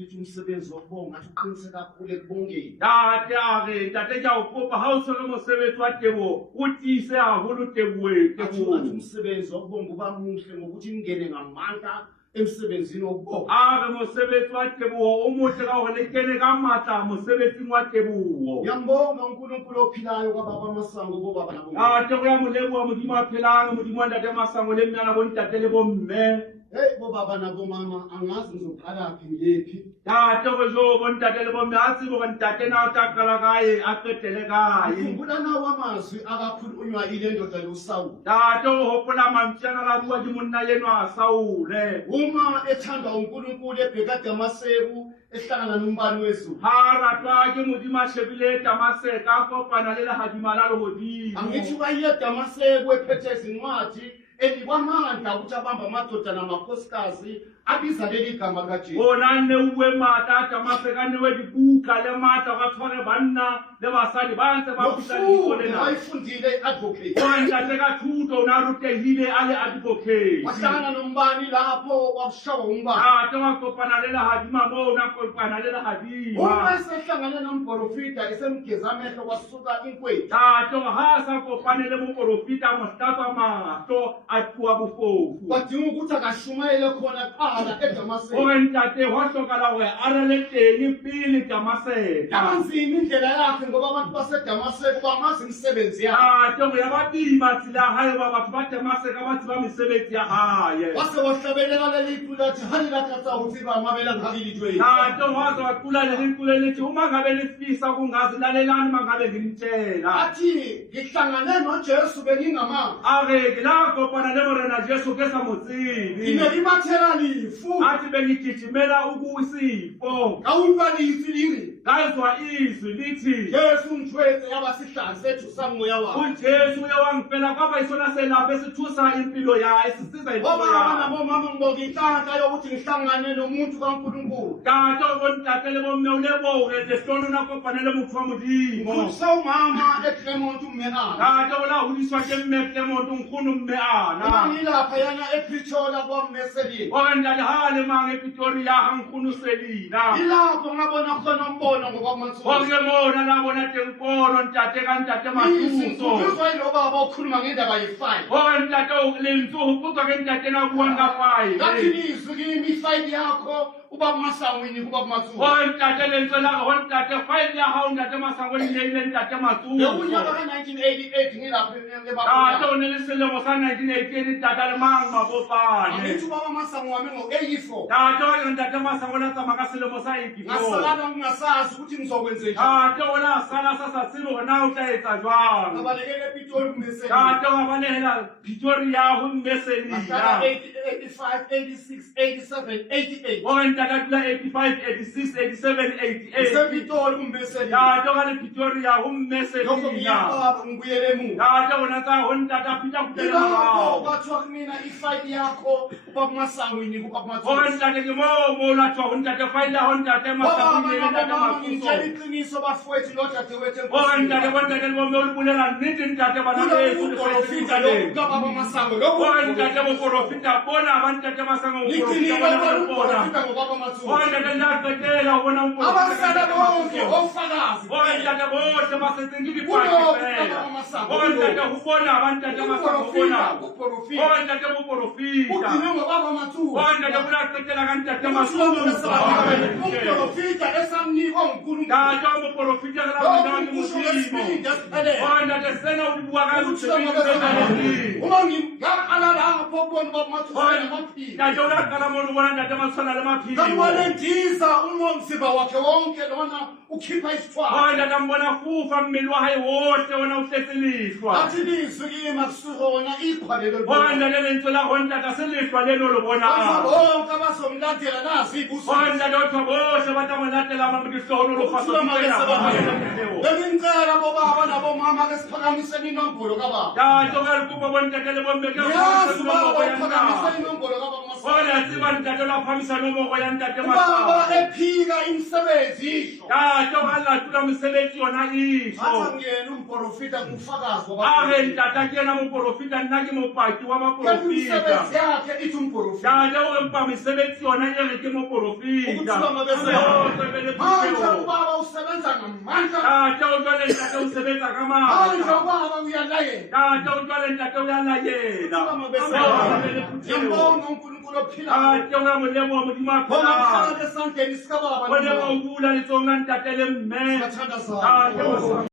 ukuthi umsebenzi wokubonga athi uqinise kakhulu ekubongeni. Tate ja ukopa ha o tshwere mosebetsi wa tebo o tiise haholo tebuwe Athi umsebenzi wokubonga uba muhle ngokuthi ningene ngamandla emsebenzini wokubonga. Mosebetsi wa teboho o motle ka hore le kene ka matla mosebetsing wa teboho. Ngiyambonga uNkulunkulu ophilayo kaBaba Masango bobaba nabomama. Tebo ya moleboha Modimo a phelang, Modimo wa Ntate Masango le mme bo ntate le bomme. Hey bobaba nabomama angazi ngizoqala phi ngiyephi. Tebo jo bo ntate le bomme a tsebo gore ntate na o tla qala kae a qetele kae. Ngikhumbula nawo amazwi akakhulunywa ile ndoda loSawuli. O hopola mantswe ana la bua ke monna yenwa a Saule. Uma ethandwa uNkulunkulu ebheka eDamaseko ehlangana nombani wezulu. Ha ratwa ke Modimo a shebile Damaseko a kopana le lehadima la lehodimo. Angithi baye eDamaseko ephethe izincwadi elikwamandla ukuthi abamba amadoda namakhosikazi abiza leli gama kaJesu. Bona ne uwe mata Damaseko a newe dibuka le matla ga tshware banna le basadi ba ntse ba fisa dikole na. Wayifundile advocate. Wa ntate ka thuto na rutehile a le advocate. Wahlangana nombani lapho wabushawa umbani. Wa kopana le lehadima mo na kopana le lehadima. Uma esehlangane nomprofita esemgeza amehlo kwasuka inkwethi. Ha sa kopane le moprofita mo statwa mahlo a tloa bofofu. Badinga ukuthi akashumayele khona qala eDamaseko. O ntate ho hlokala hore a rele teng pele Damaseko. Yabanzima indlela yakhe ngoba abantu baseDamaseko bamazi imisebenzi yakhe. Ya badima tsela ya hae ba batho ba Damaseko ba tseba mesebetsi ya hae. Wase wahlabelela leli ipulathi hani lakatsa ukuthi bamabela ngabili jwe. Waze waqula leli nkulu elithi uma ngabe lifisa kungazi lalelani uma ngabe ngimtshela. Athi ngihlangane noJesu bengingama. Ke la kopana le morena Jesu ke sa motsibi. Ngilimathela lifu. Athi bengigijimela ukuyisifo. Awuntwa lifiliri. Ngazwa izwi lithi Jesu mthwetse yaba sihlahla sethu samoya wakhe. uJesu uye wangifela kwaba isona selapha esithusa impilo yakhe esisiza impilo Baba yakhe. nabomama ngibonga inhlanhla yokuthi ngihlangane nomuntu kaNkulunkulu. Kanti bontate le bomme uleboge lesolo na kopanele motho wa Modimo. Ngumsa umama eClermont uMenana. Kanti ola hodiswa ke mme Clement nkgono mme ana. Ngilapha yana ePretoria kwaMeselini. O ntate ha le mang ePretoria ha nkgono Selina. Ilapho ngabona khona umbono ngokwamathunzi. O ke mona la bona teng pono ntate ka ntate Matuso. Ngizwa ilobaba okhuluma ngendaba ye-5. O ntate o lentswe ho potsa ke ntate na bua nga 5. Ngathi nizwi kimi i-5 yakho uba Masangweni kuba Matsuzo. O ntate lentswe la ho ntate 5 ya ha o ntate Masangweni le ile ntate Matuso. Ngonyaka ka-1988 ngilapha Kanti eBabulane. o ne le selemo sa 1918 ntate le mang mabopane. Angithi ubaba Masango wami ngo-84. Kanti o ntate Masango la tsamaya ka selemo sa 84. Ngasalana ngingasazi ukuthi ngizokwenze njani. Kanti o la sala sa sa tsebe hore na o tla etsa jwang. Ngabalekele ePitori kuMeselini. Kanti o balehela Pretoria ho Mmeselina. Ngahlala 85, 86, 87, 88. O ntate a dula 85, 86, 87, 88. NgisePitori kuMeselini. Kanti o le Pretoria ho Lokho Mmeselina. ngiyababa ngibuyele emuva. Kanti o na tsa ho ntate a phita kutela Ilapho morao. kwathiwa kumina i-5 yakho uba Masangweni kuba O Matsuzo. ntate ke mo la tswa ho ntate faile ho ntate Masangweni le ntate ngitshela Matuso. iqiniso bafowethu lodadewethu O ntate bo ntate le bomme o le bulela nnete ntate bana beso le kuloprofita le lokhu kababa Masango o lokhu ntate bo profita bona ba ntate Masango o liqinile profita bona bona kuloprofita ngobaba o Matsuzo. ntate la qetela ho bona o Abasala bonke ofakazi o ntate bohle ba setseng ke kulokhu dipaki kababa fela Masango o ntate ho bona ba ntate Masango bona o kuprofita ntate bo profita udine ngobaba Matsuzo. o ntate bo la qetela ka ntate Masango Uprofita esamnika uNkulunkulu. ntate bo profita ka la bona ke Modimo o ntate sena o bua ka mosebetsi Uma ngaqala lapho kubona ubaba Matsuzo emaphini. ntate o la qala mo bona ntate Matshwana le maphili Ngabona ndiza umzimba wakhe wonke lona ukhipha isithwala. o ntate mbona fufa mmele wa hae wohle wona o tletse lehlwa Athi lizwi kimi makusirona ikhwa lelo o libona. ntate lentswe la ho ntate se lehlwa leno lo Batho bonang bonke abazomlandela nazi o ibuso. ntate o tshwa bohle ba tla mo latela mamodihloholo lo kgwasotsena Bengicela bobaba nabomama ke siphakamiseni inombolo kababa. ntate o ka re kopa bontate le bomme ke Yazi o baba ya uphakamiseni ntate inombolo kababa o Masango. ne a tseba ntate la phamisano mo go ya ntate Ubaba Masango ephika imisebenzi isho tate o galatula mosebetsi yona isho athangena umprofita ngufakazi a re ntata ke ena moporofita nna ke mopaki wa kanti imisebenzi baporofita yakhe ithi umprofita tate o empa mesebetsi yona e re ke moporofita ukuthiwa mabesele manje ubaba usebenza ngamandla tate o jwale ntate o sebetsa ka manje matla ubaba uyalayela tate o jwale ntate o ya layela ukuthiwa mabesele ngiyambonga uNkulunkulu ophilayo tate o ya molemo modimo a bona phelang mhlala esandleni sikababa o ne o bula letsong la ntate le mme Siyathandazana. tate o